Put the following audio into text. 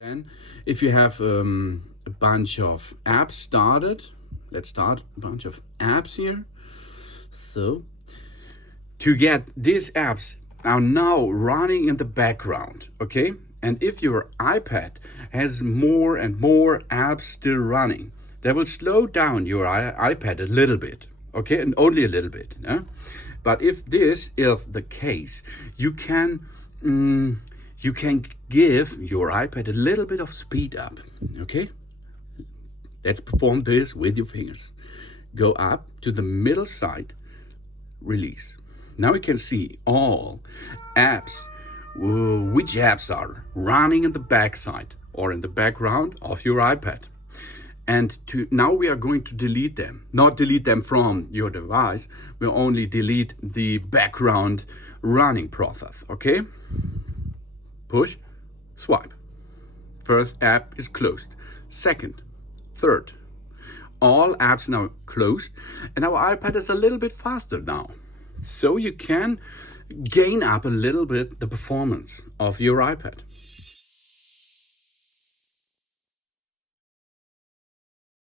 And if you have a bunch of apps started, let's start a bunch of apps here. So to get these apps are now running in the background, okay? And if your iPad has more and more apps still running, that will slow down your iPad a little bit, okay? And only a little bit, yeah? But if this is the case, you can give your iPad a little bit of speed up, okay? Let's perform this with your fingers. Go up to the middle side, release. Now you can see all apps, which apps are running in the backside or in the background of your iPad. And now we are going to delete them. Not delete them from your device, we'll only delete the background running process, okay? Push, swipe. First app is closed. Second, third. All apps now closed, and our iPad is a little bit faster now. So you can gain up a little bit the performance of your iPad.